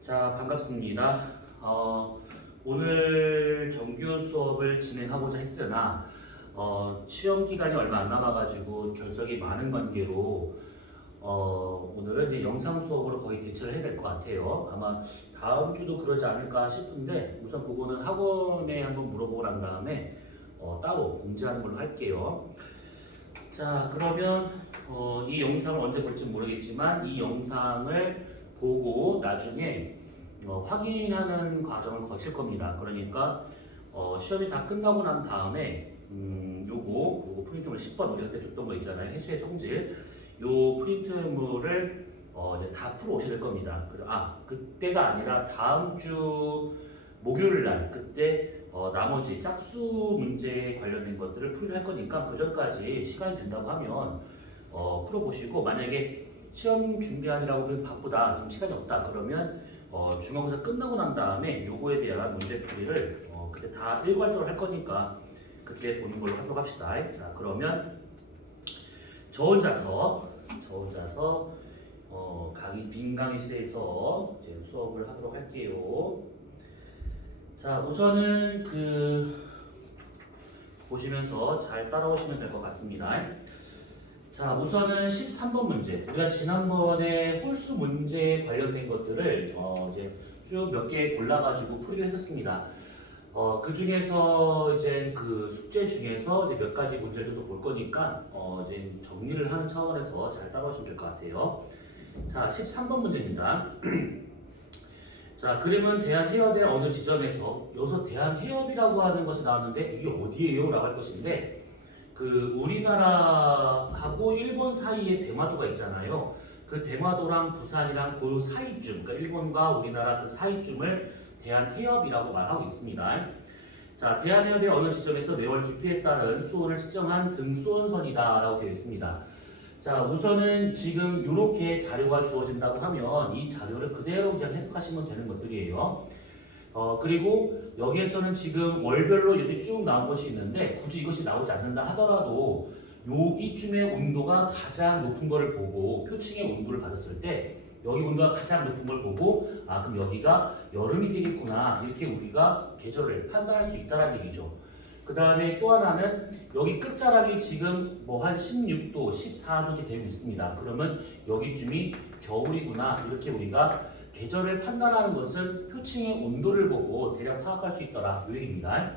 자, 반갑습니다. 오늘 정규 수업을 진행하고자 했으나 시험 기간이 얼마 안 남아가지고 결석이 많은 관계로 오늘은 이제 영상 수업으로 거의 대체를 해야 될 것 같아요. 아마 다음 주도 그러지 않을까 싶은데 우선 그거는 학원에 한번 물어보고 난 다음에 따로 공지하는 걸로 할게요. 자, 그러면 이 영상을 언제 볼지 모르겠지만 이 영상을 보고 나중에 확인하는 과정을 거칠 겁니다. 그러니까 시험이 다 끝나고 난 다음에 요거 프린트물 10번 우리 그때 줬던 거 있잖아요. 해수의 성질 요 프린트물을 이제 다 풀어 오셔야 될 겁니다. 그때가 아니라 다음 주 목요일 날 그때 나머지 짝수 문제에 관련된 것들을 풀이할 거니까 그 전까지 시간이 된다고 하면 풀어보시고, 만약에 시험 준비하느라고 바쁘다, 좀 시간이 없다 그러면 중간고사 끝나고 난 다음에 요거에 대한 문제풀이를 그때 다 일괄적으로 할 거니까 그때 보는 걸로 하도록 합시다. 자, 그러면 저 혼자서 빈 강의실에서 이제 수업을 하도록 할게요. 자, 우선은 보시면서 잘 따라오시면 될 것 같습니다. 자, 우선은 13번 문제. 우리가 지난번에 홀수 문제에 관련된 것들을 이제 쭉 몇 개 골라가지고 풀이를 했었습니다. 그 중에서 이제 그 숙제 중에서 이제 몇 가지 문제를 좀 볼 거니까 이제 정리를 하는 차원에서 잘 따라오시면 될 것 같아요. 자, 13번 문제입니다. 자, 그림은 대한해협의 어느 지점에서, 여기서 대한해협이라고 하는 것이 나왔는데 이게 어디예요? 라고 할 것인데, 우리나라하고 일본 사이에 대마도가 있잖아요. 그 대마도랑 부산이랑 그 사이쯤, 그러니까 일본과 우리나라 그 사이쯤을 대한해협이라고 말하고 있습니다. 자, 대한해협의 어느 지점에서 매월 깊이에 따른 수온을 측정한 등수온선이다 라고 되어 있습니다. 자, 우선은 지금 이렇게 자료가 주어진다고 하면 이 자료를 그대로 그냥 해석하시면 되는 것들이에요. 그리고 여기에서는 지금 월별로 이렇게 쭉 나온 것이 있는데, 굳이 이것이 나오지 않는다 하더라도 여기쯤의 온도가 가장 높은 거를 보고, 표층의 온도를 받았을 때 여기 온도가 가장 높은 걸 보고, 그럼 여기가 여름이 되겠구나, 이렇게 우리가 계절을 판단할 수 있다는 얘기죠. 그 다음에 또 하나는 여기 끝자락이 지금 뭐 한 16도, 14도 이렇게 되고 있습니다. 그러면 여기쯤이 겨울이구나, 이렇게 우리가 계절을 판단하는 것은 표층의 온도를 보고 대략 파악할 수 있더라, 이 얘기입니다.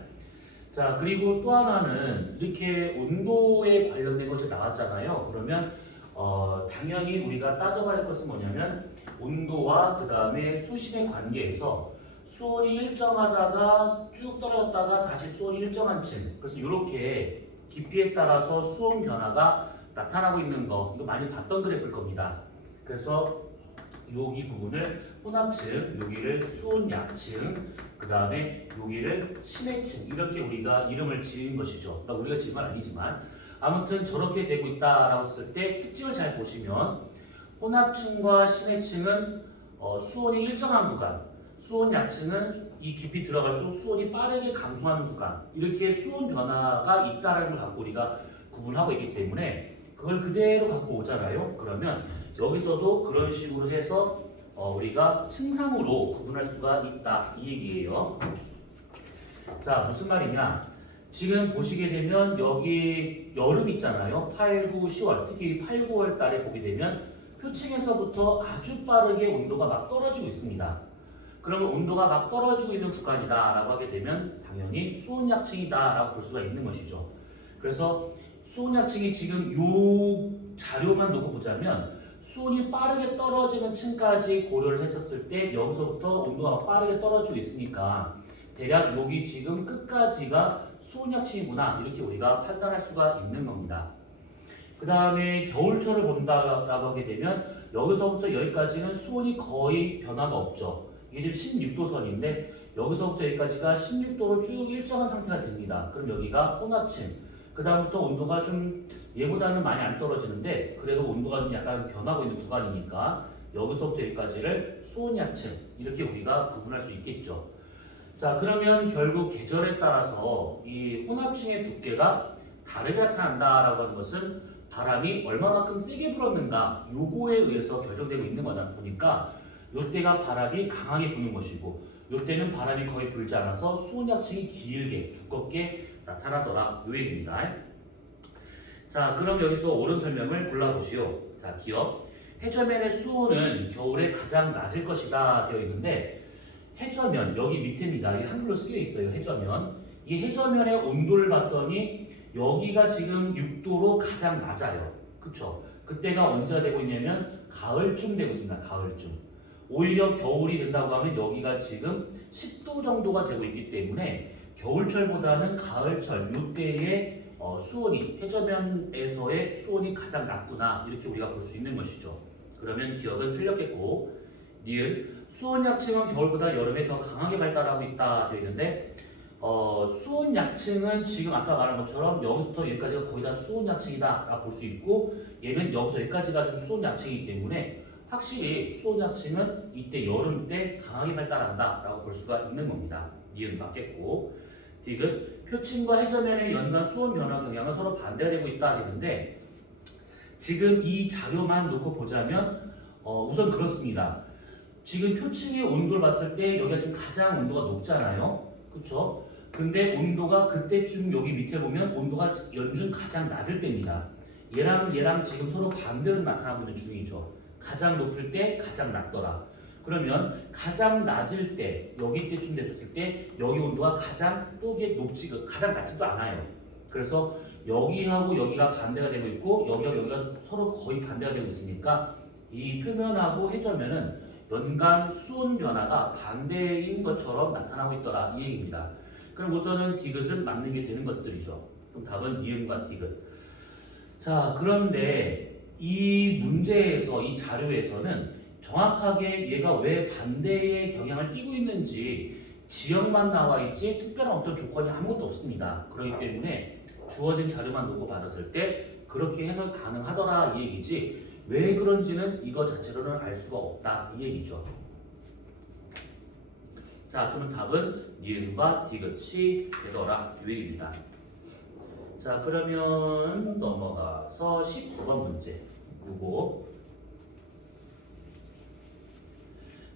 자, 그리고 또 하나는 이렇게 온도에 관련된 것이 나왔잖아요. 그러면 당연히 우리가 따져봐야 할 것은 뭐냐면 온도와 그 다음에 수심의 관계에서 수온이 일정하다가 쭉 떨어졌다가 다시 수온이 일정한 층, 그래서 이렇게 깊이에 따라서 수온 변화가 나타나고 있는 거, 이거 많이 봤던 그래프일 겁니다. 그래서 여기 부분을 혼합층, 여기를 수온 약층, 그 다음에 여기를 심해층, 이렇게 우리가 이름을 지은 것이죠. 그러니까 우리가 지은 건 아니지만 아무튼 저렇게 되고 있다라고 했을 때 특징을 잘 보시면 혼합층과 심해층은 수온이 일정한 구간, 수온 약층은 이 깊이 들어갈수록 수온이 빠르게 감소하는 구간, 이렇게 수온 변화가 있다라는 걸 갖고 우리가 구분하고 있기 때문에 그걸 그대로 갖고 오잖아요. 그러면 여기서도 그런 식으로 해서 우리가 층상으로 구분할 수가 있다, 이 얘기예요. 자, 무슨 말이냐? 지금 보시게 되면 여기 여름 있잖아요. 8, 9, 10월, 특히 8, 9월 달에 보게 되면 표층에서부터 아주 빠르게 온도가 막 떨어지고 있습니다. 그러면 온도가 막 떨어지고 있는 구간이다 라고 하게 되면 당연히 수온약층이다 라고 볼 수가 있는 것이죠. 그래서 수온약층이 지금 요 자료만 놓고 보자면 수온이 빠르게 떨어지는 층까지 고려를 했었을 때 여기서부터 온도가 빠르게 떨어지고 있으니까 대략 여기 지금 끝까지가 수온약층이구나, 이렇게 우리가 판단할 수가 있는 겁니다. 그 다음에 겨울철을 본다라고 하게 되면 여기서부터 여기까지는 수온이 거의 변화가 없죠. 이게 지금 16도선인데 여기서부터 여기까지가 16도로 쭉 일정한 상태가 됩니다. 그럼 여기가 혼합층, 그 다음부터 온도가 좀 얘보다는 많이 안 떨어지는데 그래도 온도가 좀 약간 변하고 있는 구간이니까 여기서부터 여기까지를 수온약층, 이렇게 우리가 구분할 수 있겠죠. 자, 그러면 결국 계절에 따라서 이 혼합층의 두께가 다르게 나타난다라고 하는 것은 바람이 얼마만큼 세게 불었는가 요거에 의해서 결정되고 있는 거다 보니까 요때가 바람이 강하게 부는 것이고 요때는 바람이 거의 불지 않아서 수온약층이 길게 두껍게 나타나더라 요 얘기입니다. 자, 그럼 여기서 옳은 설명을 골라보시오. 자, 기억. 해저면의 수온은 겨울에 가장 낮을 것이다 되어 있는데 해저면 여기 밑에입니다. 이 한글로 쓰여 있어요. 해저면. 이 해저면의 온도를 봤더니 여기가 지금 6도로 가장 낮아요. 그쵸? 그때가 언제가 되고 있냐면 가을쯤 되고 있습니다. 가을쯤. 오히려 겨울이 된다고 하면 여기가 지금 10도 정도가 되고 있기 때문에 겨울철보다는 가을철 이때의 수온이 해저면에서의 수온이 가장 낮구나 이렇게 우리가 볼 수 있는 것이죠. 그러면 기억은 틀렸겠고 니은 수온 약층은 겨울보다 여름에 더 강하게 발달하고 있다 되어 있는데 수온 약층은 지금 아까 말한 것처럼 여기서부터 여기까지가 거의 다 수온 약층이다 라고 볼 수 있고 얘는 여기서 여기까지가 좀 수온 약층이기 때문에 확실히 수온 약층은 이때 여름 때 강하게 발달한다 라고 볼 수가 있는 겁니다. 니은 맞겠고 디귿 표층과 해저면의 연간 수온 변화 경향은 서로 반대가 되고 있다 했는데 지금 이 자료만 놓고 보자면 우선 그렇습니다. 지금 표층의 온도를 봤을 때 여기가 지금 가장 온도가 높잖아요. 그쵸? 근데 온도가 그때쯤 여기 밑에 보면 온도가 연중 가장 낮을 때입니다. 얘랑 지금 서로 반대로 나타나고 있는 중이죠. 가장 높을 때 가장 낮더라. 그러면 가장 낮을 때 여기 때쯤 됐을 때 여기 온도가 가장 또 이게 가장 낮지도 않아요. 그래서 여기하고 여기가 반대가 되고 있고 여기가 서로 거의 반대가 되고 있으니까 이 표면하고 해저면은 연간 수온 변화가 반대인 것처럼 나타나고 있더라 이 얘기입니다. 그럼 우선은 디귿은 맞는 게 되는 것들이죠. 그럼 답은 니은과 디귿. 자, 그런데 이 문제에서 이 자료에서는 정확하게 얘가 왜 반대의 경향을 띠고 있는지 지역만 나와 있지 특별한 어떤 조건이 아무것도 없습니다. 그렇기 때문에 주어진 자료만 놓고 받았을 때 그렇게 해석 가능하더라 이 얘기지 왜 그런지는 이거 자체로는 알 수가 없다 이 얘기죠. 자, 그러면 답은 니은과 디귿이 되더라 이 얘기입니다. 자, 그러면 넘어가서 19번 문제 요거.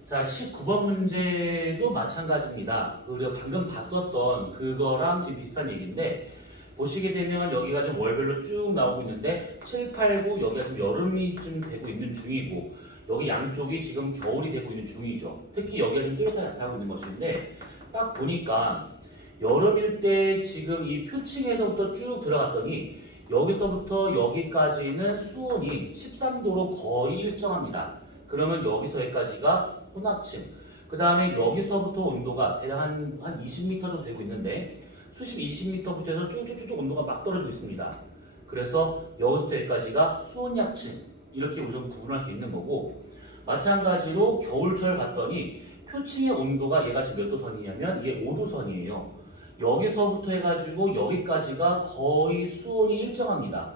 자, 19번 문제도 마찬가지입니다. 우리가 방금 봤었던 그거랑 지금 비슷한 얘기인데 보시게 되면 여기가 좀 월별로 쭉 나오고 있는데 7, 8, 9 여기가 지금 여름이 좀 되고 있는 중이고 여기 양쪽이 지금 겨울이 되고 있는 중이죠. 특히 여기가 좀 뚜렷하게 나타나고 있는 것인데 딱 보니까 여름일 때 지금 이 표층에서부터 쭉 들어갔더니 여기서부터 여기까지는 수온이 13도로 거의 일정합니다. 그러면 여기서 여기까지가 혼합층. 그 다음에 여기서부터 온도가 대략 한 20m 정도 되고 있는데 수십 20m부터 해서 쭉쭉쭉 온도가 막 떨어지고 있습니다. 그래서 여기서부터 여기까지가 수온약층 이렇게 우선 구분할 수 있는 거고 마찬가지로 겨울철 봤더니 표층의 온도가 얘가 지금 몇 도선이냐면 이게 5도선이에요. 여기서부터 해가지고 여기까지가 거의 수온이 일정합니다.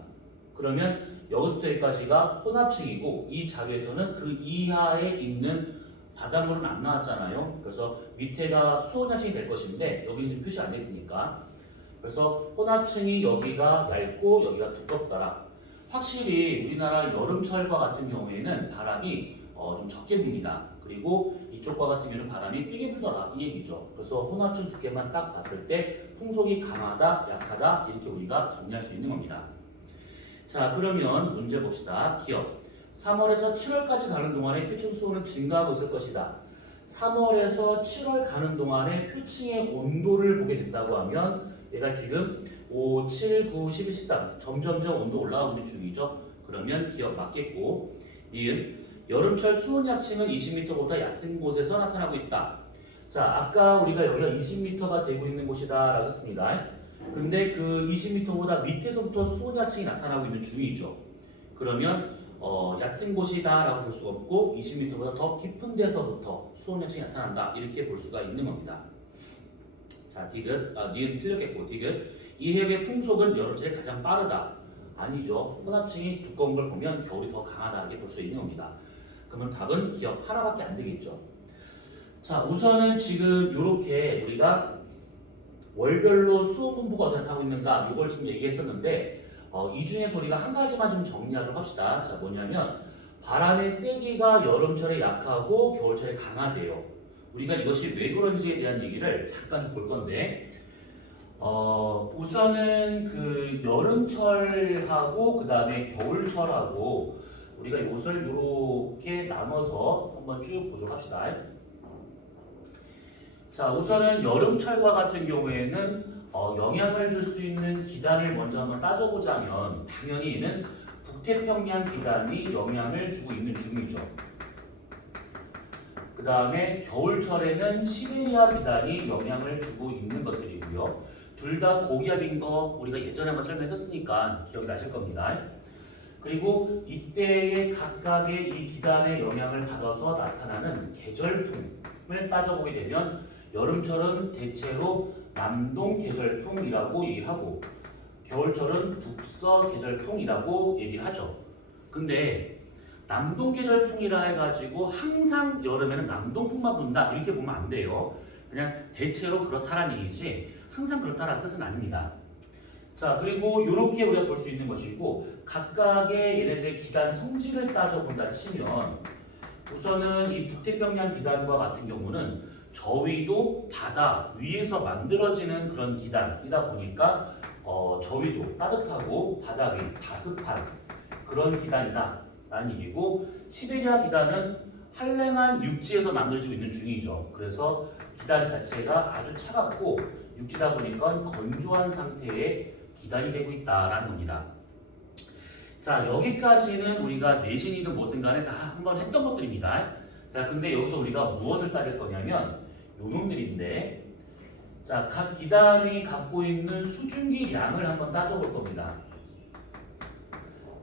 그러면 여기서부터 여기까지가 혼합층이고 이 자료에서는 그 이하에 있는 바닷물은 안 나왔잖아요. 그래서 밑에가 수온약층이 될 것인데 여기는 지금 표시 안 돼 있으니까 그래서 혼합층이 여기가 얇고 여기가 두껍더라. 확실히 우리나라 여름철과 같은 경우에는 바람이 좀 적게 붑니다. 그리고 이쪽과 같은 경우는 바람이 세게 불더라 이 얘기죠. 그래서 혼합층 두께만 딱 봤을 때 풍속이 강하다, 약하다 이렇게 우리가 정리할 수 있는 겁니다. 자, 그러면 문제 봅시다. 기억. 3월에서 7월까지 가는 동안에 표층 수온은 증가하고 있을 것이다. 3월에서 7월 가는 동안에 표층의 온도를 보게 된다고 하면 얘가 지금 5, 7, 9, 11, 13 점점점 온도 올라가고 있는 중이죠. 그러면 기억 맞겠고 니은 여름철 수온 약층은 20m보다 얕은 곳에서 나타나고 있다. 자, 아까 우리가 여기가 20m가 되고 있는 곳이다 라고 했습니다. 근데 그 20m보다 밑에서부터 수온 약층이 나타나고 있는 중이죠. 그러면 얕은 곳이다 라고 볼 수가 없고 20m보다 더 깊은 데서부터 수온 약층이 나타난다 이렇게 볼 수가 있는 겁니다. 자, 디귿, 니은 틀렸겠고 디귿 이 해역의 풍속은 여름철에 가장 빠르다. 아니죠. 혼합층이 두꺼운 걸 보면 겨울이 더 강하다 이렇게 볼 수 있는 겁니다. 그러면 답은 기억 하나밖에 안 되겠죠. 자, 우선은 지금 이렇게 우리가 월별로 수온 분포가 어떻게 하고 있는가 이걸 지금 얘기했었는데 이 중에서 우리가 한 가지만 좀 정리하도록 합시다. 자, 뭐냐면 바람의 세기가 여름철에 약하고 겨울철에 강하대요. 우리가 이것이 왜 그런지에 대한 얘기를 잠깐 좀 볼 건데, 우선은 그 여름철하고 그 다음에 겨울철하고 우리가 이것을 이렇게 나눠서 한번 쭉 보도록 합시다. 자, 우선은 여름철과 같은 경우에는 영향을 줄 수 있는 기단을 먼저 한번 따져보자면 당연히 얘는 북태평양 기단이 영향을 주고 있는 중이죠. 그 다음에 겨울철에는 시베리아 기단이 영향을 주고 있는 것들이고요. 둘 다 고기압인 거 우리가 예전에 한번 설명했었으니까 기억이 나실 겁니다. 그리고 이때의 각각의 이 기단의 영향을 받아서 나타나는 계절풍을 따져보게 되면 여름철은 대체로 남동 계절풍이라고 얘기를 하고 겨울철은 북서 계절풍이라고 얘기를 하죠. 근데 남동 계절풍이라 해가지고 항상 여름에는 남동풍만 분다 이렇게 보면 안 돼요. 그냥 대체로 그렇다라는 얘기지 항상 그렇다라는 뜻은 아닙니다. 자, 그리고 이렇게 우리가 볼 수 있는 것이고 각각의 얘네들의 기단 성질을 따져본다 치면 우선은 이 북태평양 기단과 같은 경우는 저위도 바다 위에서 만들어지는 그런 기단이다 보니까 저위도 따뜻하고 바다 위 다습한 그런 기단이다 라는 얘기고, 시베리아 기단은 한랭한 육지에서 만들어지고 있는 중이죠. 그래서 기단 자체가 아주 차갑고 육지다 보니까 건조한 상태의 기단이 되고 있다라는 겁니다. 자, 여기까지는 우리가 내신이든 뭐든 간에 다 한번 했던 것들입니다. 자, 근데 여기서 우리가 무엇을 따질 거냐면 요놈들인데, 자, 각 기단이 갖고 있는 수증기량을 한번 따져볼 겁니다.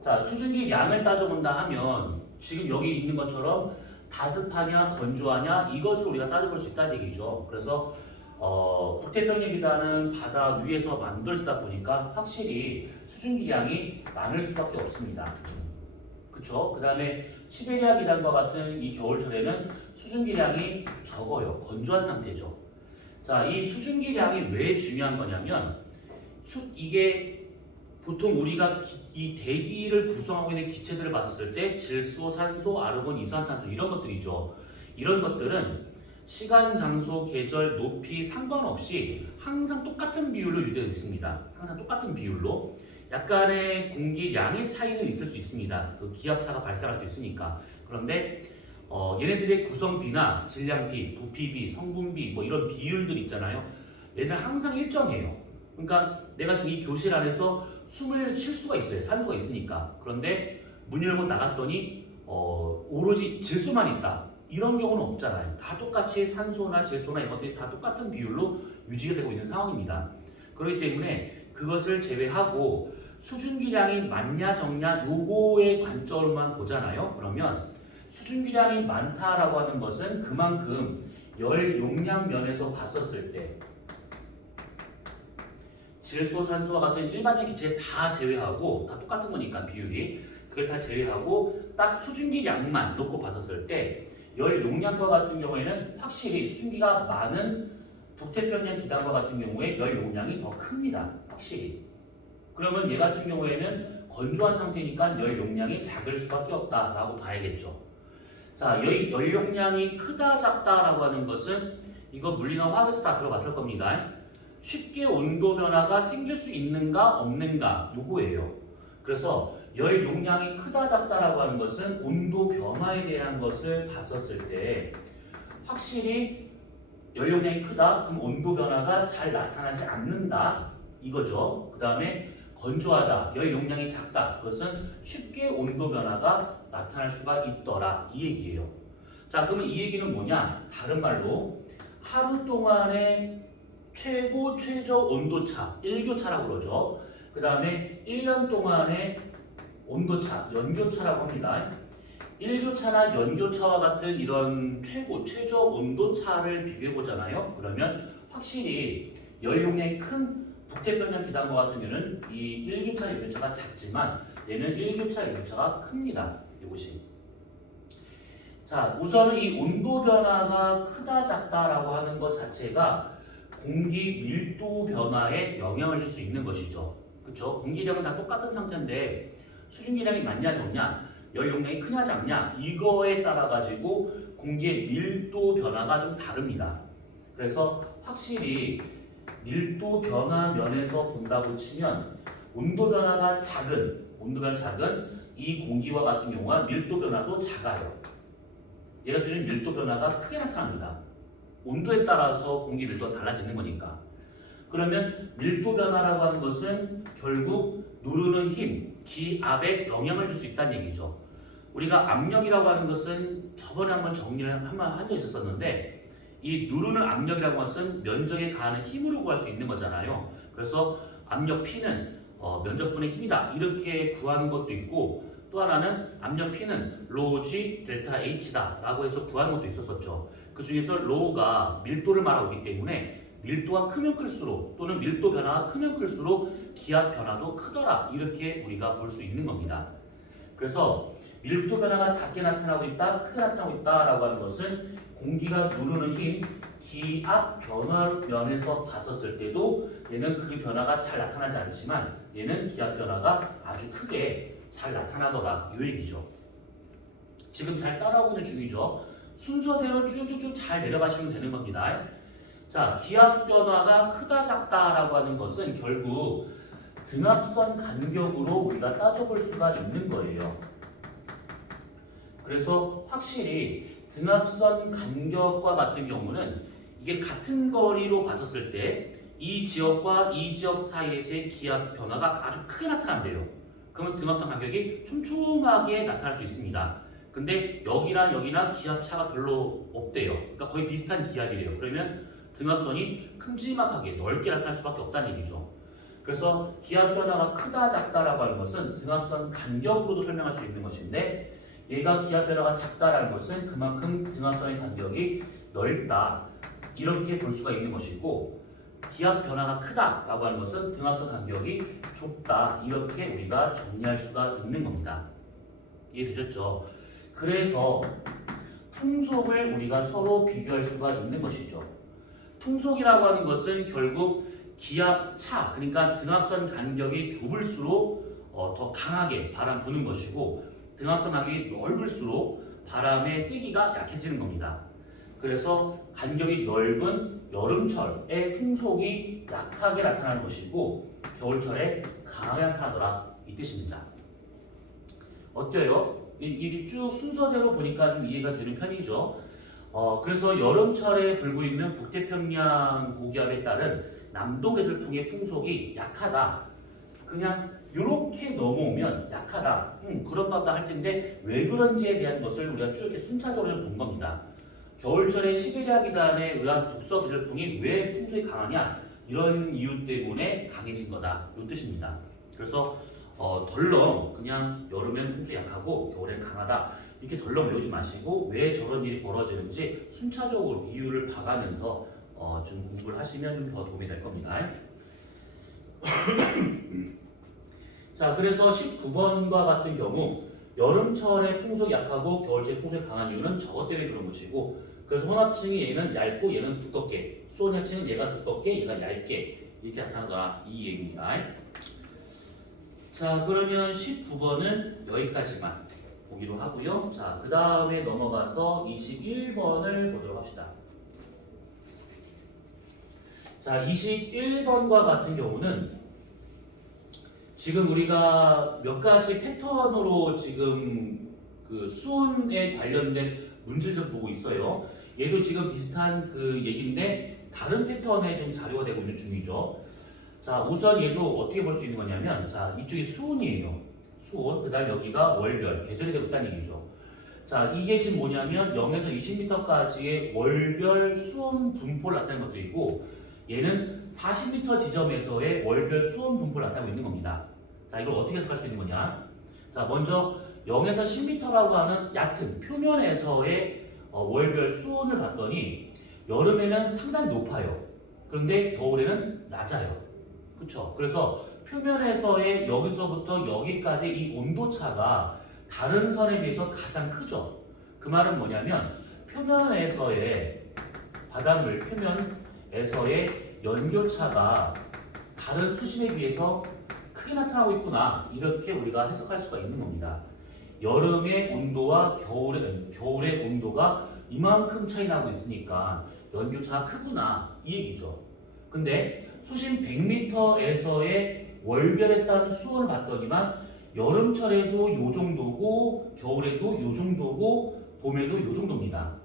자, 수증기량을 따져본다 하면 지금 여기 있는 것처럼 다습하냐 건조하냐 이것을 우리가 따져볼 수 있다는 얘기죠. 그래서 북태평양 기단은 바다 위에서 만들어지다 보니까 확실히 수증기량이 많을 수밖에 없습니다. 그쵸? 그 다음에 시베리아 기단과 같은 이 겨울철에는 수증기량이 적어요. 건조한 상태죠. 자, 이 수증기량이 왜 중요한 거냐면 이게 보통 우리가 이 대기를 구성하고 있는 기체들을 봤었을 때 질소, 산소, 아르곤, 이산화탄소 이런 것들이죠. 이런 것들은 시간, 장소, 계절, 높이 상관없이 항상 똑같은 비율로 유지되고 있습니다. 항상 똑같은 비율로. 약간의 공기량의 차이는 있을 수 있습니다. 그 기압차가 발생할 수 있으니까. 그런데 얘네들의 구성비나 질량비, 부피비, 성분비 뭐 이런 비율들 있잖아요. 얘는 항상 일정해요. 그러니까 내가 지금 이 교실 안에서 숨을 쉴 수가 있어요. 산소가 있으니까. 그런데 문 열고 나갔더니 오로지 질소만 있다. 이런 경우는 없잖아요. 다 똑같이 산소나 질소나 이런 것들이 다 똑같은 비율로 유지가 되고 있는 상황입니다. 그렇기 때문에 그것을 제외하고 수증기량이 많냐 적냐 요거의 관점으로만 보잖아요. 그러면 수증기량이 많다라고 하는 것은 그만큼 열 용량 면에서 봤었을 때 질소, 산소와 같은 일반적인 기체 다 제외하고 다 똑같은 거니까 비율이 그걸 다 제외하고 딱 수증기량만 놓고 봤었을 때 열 용량과 같은 경우에는 확실히 수증기가 많은 북태평양 기단과 같은 경우에 열 용량이 더 큽니다. 확실히. 그러면 얘 같은 경우에는 건조한 상태니까 열 용량이 작을 수밖에 없다라고 봐야겠죠. 자, 열 용량이 크다 작다라고 하는 것은 이거 물리나 화학에서 다 들어봤을 겁니다. 쉽게 온도 변화가 생길 수 있는가 없는가 요거예요. 그래서 열 용량이 크다 작다라고 하는 것은 온도 변화에 대한 것을 봤었을 때 확실히 열 용량이 크다 그럼 온도 변화가 잘 나타나지 않는다 이거죠. 그 다음에 건조하다 열 용량이 작다 그것은 쉽게 온도 변화가 나타날 수가 있더라 이 얘기예요. 자, 그러면 이 얘기는 뭐냐? 다른 말로 하루 동안의 최고 최저 온도차, 일교차라고 그러죠. 그 다음에 1년 동안의 온도차, 연교차라고 합니다. 일교차나 연교차와 같은 이런 최고, 최저 온도차를 비교해 보잖아요. 그러면 확실히 열 용량이 큰 북태평양 기단과 같은 경우는 이 1교차, 2교차가 작지만 얘는 1교차, 2교차가 큽니다. 이것이. 자, 우선은 이 온도 변화가 크다, 작다라고 하는 것 자체가 공기 밀도 변화에 영향을 줄 수 있는 것이죠. 그쵸? 공기량은 다 똑같은 상태인데 수증기량이 많냐 적냐, 열 용량이 크냐 작냐 이거에 따라 가지고 공기의 밀도 변화가 좀 다릅니다. 그래서 확실히 밀도 변화 면에서 본다고 치면 온도 변화가 작은 이 공기와 같은 경우가 밀도 변화도 작아요. 얘가들은 밀도 변화가 크게 나타납니다. 온도에 따라서 공기 밀도가 달라지는 거니까. 그러면 밀도 변화라고 하는 것은 결국 누르는 힘, 기압에 영향을 줄 수 있다는 얘기죠. 우리가 압력이라고 하는 것은 저번에 한번 정리를 한 적 있었었는데 이 누르는 압력이라고 하는 것은 면적에 가하는 힘으로 구할 수 있는 거잖아요. 그래서 압력 P는 면적분의 힘이다 이렇게 구하는 것도 있고, 또 하나는 압력 P는 rho g 델타 H다 라고 해서 구하는 것도 있었었죠. 그 중에서 rho가 밀도를 말하고 있기 때문에 밀도가 크면 클수록 또는 밀도 변화가 크면 클수록 기압 변화도 크더라 이렇게 우리가 볼 수 있는 겁니다. 그래서 밀도 변화가 작게 나타나고 있다, 크게 나타나고 있다라고 하는 것은 공기가 누르는 힘, 기압 변화 면에서 봤었을 때도 얘는 그 변화가 잘 나타나지 않지만 얘는 기압 변화가 아주 크게 잘 나타나더라 이 얘기죠. 지금 잘 따라오고 있는 중이죠. 순서대로 쭉쭉쭉 잘 내려가시면 되는 겁니다. 자, 기압 변화가 크다 작다라고 하는 것은 결국 등압선 간격으로 우리가 따져볼 수가 있는 거예요. 그래서 확실히 등압선 간격과 같은 경우는 이게 같은 거리로 봤었을 때 이 지역과 이 지역 사이에서의 기압 변화가 아주 크게 나타난대요. 그러면 등압선 간격이 촘촘하게 나타날 수 있습니다. 근데 여기나 기압 차가 별로 없대요. 그러니까 거의 비슷한 기압이래요. 그러면 등압선이 큼지막하게 넓게 나타날 수밖에 없다는 얘기죠. 그래서 기압 변화가 크다 작다라고 하는 것은 등압선 간격으로도 설명할 수 있는 것인데, 얘가 기압 변화가 작다라는 것은 그만큼 등압선의 간격이 넓다 이렇게 볼 수가 있는 것이고, 기압 변화가 크다라고 하는 것은 등압선 간격이 좁다 이렇게 우리가 정리할 수가 있는 겁니다. 이해되셨죠? 그래서 풍속을 우리가 서로 비교할 수가 있는 것이죠. 풍속이라고 하는 것은 결국 기압 차, 그러니까 등압선 간격이 좁을수록 더 강하게 바람 부는 것이고, 등압선 간격이 넓을수록 바람의 세기가 약해지는 겁니다. 그래서 간격이 넓은 여름철에 풍속이 약하게 나타나는 것이고 겨울철에 강하게 나타나더라 이 뜻입니다. 어때요? 이게 쭉 순서대로 보니까 좀 이해가 되는 편이죠. 그래서 여름철에 불고 있는 북태평양 고기압에 따른 남동계절풍의 풍속이 약하다. 그냥 이렇게 넘어오면 약하다. 그런가 보다 할 텐데 왜 그런지에 대한 것을 우리가 쭉 이렇게 순차적으로 좀 본 겁니다. 겨울철에 시베리아 기단에 의한 북서계절풍이 왜 풍속이 강하냐, 이런 이유 때문에 강해진 거다 이 뜻입니다. 그래서 덜렁 그냥 여름엔 풍속이 약하고 겨울엔 강하다 이렇게 덜렁 외우지 마시고 왜 저런 일이 벌어지는지 순차적으로 이유를 봐가면서 좀 공부를 하시면 좀 더 도움이 될 겁니다. 자, 그래서 19번과 같은 경우 여름철에 풍속이 약하고 겨울철에 풍속이 강한 이유는 저것 때문에 그런 것이고, 그래서 혼합층이 얘는 얇고 얘는 두껍게, 수온합층은 얘가 두껍게 얘가 얇게 이렇게 나타나더라 이 얘기입니다. 자, 그러면 19번은 여기까지만 보기로 하고요. 자, 그 다음에 넘어가서 21번을 보도록 합시다. 자, 21번과 같은 경우는 지금 우리가 몇 가지 패턴으로 지금 그 수온에 관련된 문제를 좀 보고 있어요. 얘도 지금 비슷한 그 얘기인데 다른 패턴의 좀 자료가 되고 있는 중이죠. 자, 우선 얘도 어떻게 볼 수 있는 거냐면, 자, 이쪽이 수온이에요. 수온, 그 다음 여기가 월별, 계절이 되고 있다는 얘기죠. 자, 이게 지금 뭐냐면 0에서 20m까지의 월별 수온 분포를 나타내는 것들이고, 얘는 40m 지점에서의 월별 수온 분포를 나타내고 있는 겁니다. 자, 이걸 어떻게 해석할 수 있는 거냐? 자, 먼저 0에서 10m라고 하는 얕은 표면에서의 월별 수온을 봤더니 여름에는 상당히 높아요. 그런데 겨울에는 낮아요. 그렇죠? 그래서 표면에서의 여기서부터 여기까지 이 온도차가 다른 선에 비해서 가장 크죠. 그 말은 뭐냐면 표면에서의 바닷물 표면에서의 연교차가 다른 수심에 비해서 크게 나타나고 있구나 이렇게 우리가 해석할 수가 있는 겁니다. 여름의 온도와 겨울의 온도가 이만큼 차이 나고 있으니까 연교차가 크구나 이 얘기죠. 근데 수심 100m에서의 월별에 따른 수온을 봤더니만 여름철에도 요 정도고 겨울에도 요 정도고 봄에도 요 정도입니다.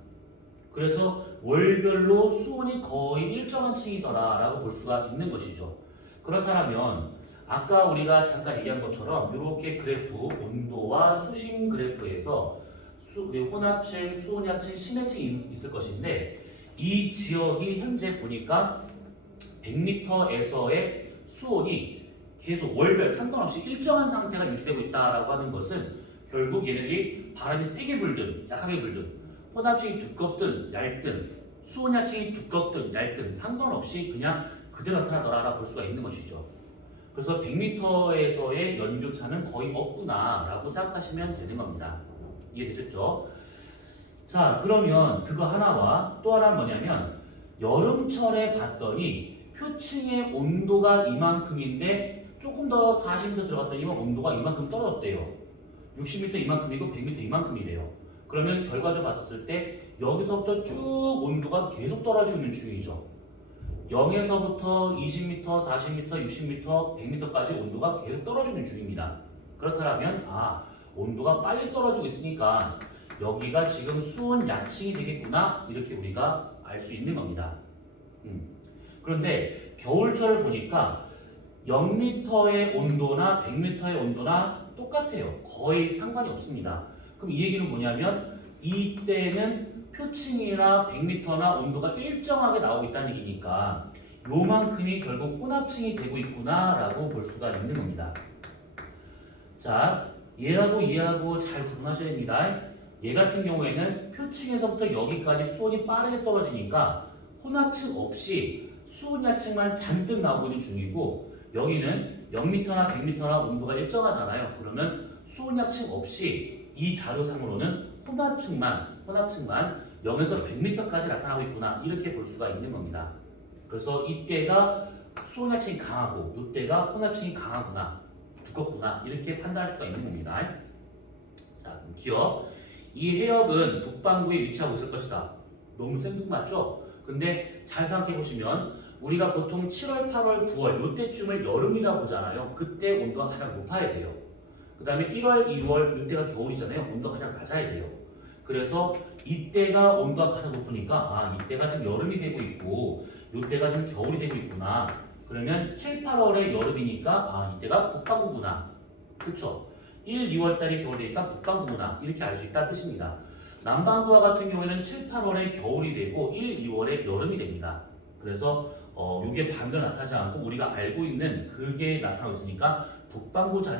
그래서 월별로 수온이 거의 일정한 층이더라 라고 볼 수가 있는 것이죠. 그렇다면 아까 우리가 잠깐 얘기한 것처럼 이렇게 그래프 온도와 수심 그래프에서 혼합층, 수온약층, 심해층이 있을 것인데 이 지역이 현재 보니까 100m에서의 수온이 계속 월별 상관없이 일정한 상태가 유지되고 있다라고 하는 것은 결국 얘네들이 바람이 세게 불든 약하게 불든 혼합층이 두껍든 얇든 수온약층이 두껍든 얇든 상관없이 그냥 그대로 나타나더라라고 볼 수가 있는 것이죠. 그래서 100m에서의 연교차는 거의 없구나라고 생각하시면 되는 겁니다. 이해되셨죠? 자, 그러면 그거 하나와 또 하나는 뭐냐면 여름철에 봤더니 표층의 온도가 이만큼인데 조금 더 40m 들어갔더니 온도가 이만큼 떨어졌대요. 60m 이만큼이고 100m 이만큼이래요. 그러면 결과적으로 봤었을 때 여기서부터 쭉 온도가 계속 떨어지고 있는 추이죠. 0에서부터 20m, 40m, 60m, 100m까지 온도가 계속 떨어지는 추이입니다. 그렇다면 온도가 빨리 떨어지고 있으니까 여기가 지금 수온 약층이 되겠구나 이렇게 우리가 알 수 있는 겁니다. 그런데 겨울철을 보니까 0m의 온도나 100m의 온도나 똑같아요. 거의 상관이 없습니다. 그럼 이 얘기는 뭐냐면 이때는 표층이나 100m나 온도가 일정하게 나오고 있다는 얘기니까 요만큼이 결국 혼합층이 되고 있구나 라고 볼 수가 있는 겁니다. 자, 얘하고 잘 구분하셔야 됩니다. 얘 같은 경우에는 표층에서부터 여기까지 수온이 빠르게 떨어지니까 혼합층 없이 수온야층만 잔뜩 나오고 있는 중이고 여기는 0m나 100m나 온도가 일정하잖아요. 그러면 수온약층 없이 이 자료상으로는 혼합층만 0에서 100m까지 나타나고 있구나 이렇게 볼 수가 있는 겁니다. 그래서 이때가 수온약층이 강하고 이때가 혼합층이 강하구나 두껍구나 이렇게 판단할 수가 있는 겁니다. 자, 기억. 이 해역은 북반구에 위치하고 있을 것이다. 너무 생뚱맞죠? 근데 잘 생각해 보시면 우리가 보통 7월, 8월, 9월 이때쯤을 여름이라 보잖아요. 그때 온도가 가장 높아야 돼요. 그 다음에 1월, 2월 이때가 겨울이잖아요. 온도가 가장 낮아야 돼요. 그래서 이때가 온도가 가장 높으니까 이때가 지금 여름이 되고 있고 이때가 지금 겨울이 되고 있구나. 그러면 7, 8월에 여름이니까 이때가 북반구구나. 그렇죠? 1, 2월 달이 겨울이니까 북반구구나. 이렇게 알 수 있다는 뜻입니다. 남반구와 같은 경우에는 7, 8월에 겨울이 되고 1, 2월에 여름이 됩니다. 그래서 이게 반대로 나타나지 않고 우리가 알고 있는 그게 나타나고 있으니까 북반구 자리